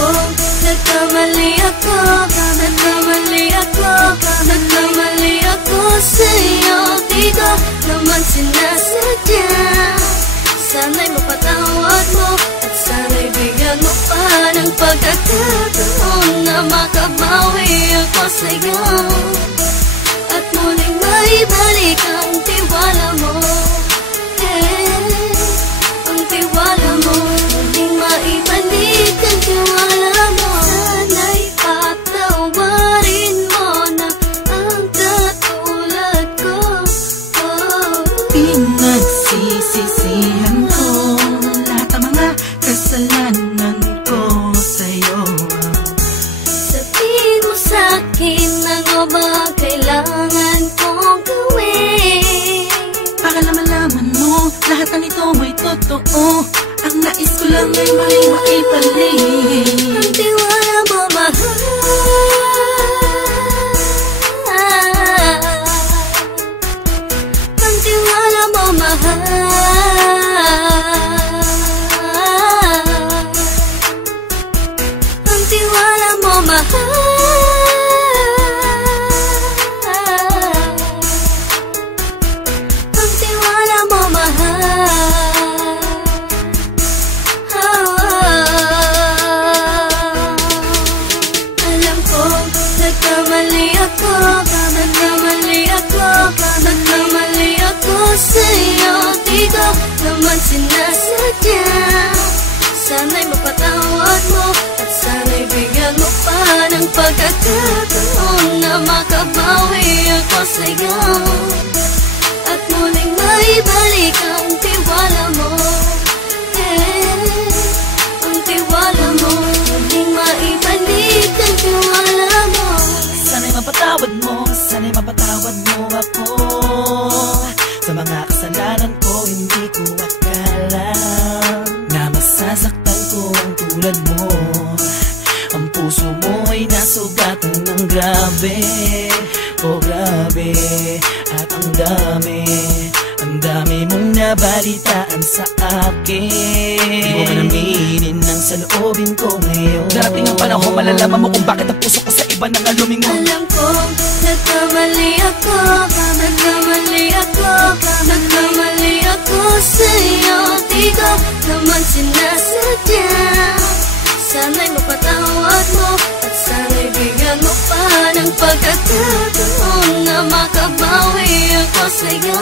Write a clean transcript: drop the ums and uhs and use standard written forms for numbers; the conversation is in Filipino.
kong nagkamali ako, nagkamali ako, nagkamali ako sa'yo. Di ko naman sinasadya. Sana'y mapatawad mo at sana'y bigyan mo pa ng pagkakataon na makabawi ako sa'yo at muling maibalik ang tiwala mo. Ang tiwala mo, muling maibalik ang tiwala mo. Sana'y patawarin mo na ang katulad ko. Pinagsisisihan ko lahat ng mga kasalanan ko sa'yo. Sabihin mo sa'kin ano ba kailangan kong gawin para malaman mo lahat ng ito may totoo. Ang nais ko lang ay maling maibalik ang tiwala mo, mahal. Ang tiwala mo, mahal. Ang tiwala mo, mahal. Ang tiwala mo, mahal. Alam ko, nagkamali ako, nagkamali ako, nagkamali ako sa'yo. Di ko naman sinasadya. Sana'y mapatawad mo at sana'y bigyan mo pa ng pagkakataon na makabawi ako sa'yo at muling maibalik ang tiwala mo. Ang tiwala mo, muling maibalik ang tiwala mo. Sana'y mapatawad mo, sana'y mapatawad mo ako sa mga kasalanan ko. Hindi ko akala na masasaktan ko ang tulad mo. Ang puso mo ay nasugatan ng grabe, oh grabe. At ang dami mong nabalitaan sa akin. Di ko man aminin ang saloobin ko ngayon. Darating ang panahon, malalaman mo kung bakit ang puso ko sa iba nang alumingon. Alam ko, nagkamali ako, nagkamali ako, nagkamali ako sa'yo. Di ko naman sinasadya. Sana'y mapatawad mo at sana'y bigyan mo pa ng pagkakataon na makabawi ako sa'yo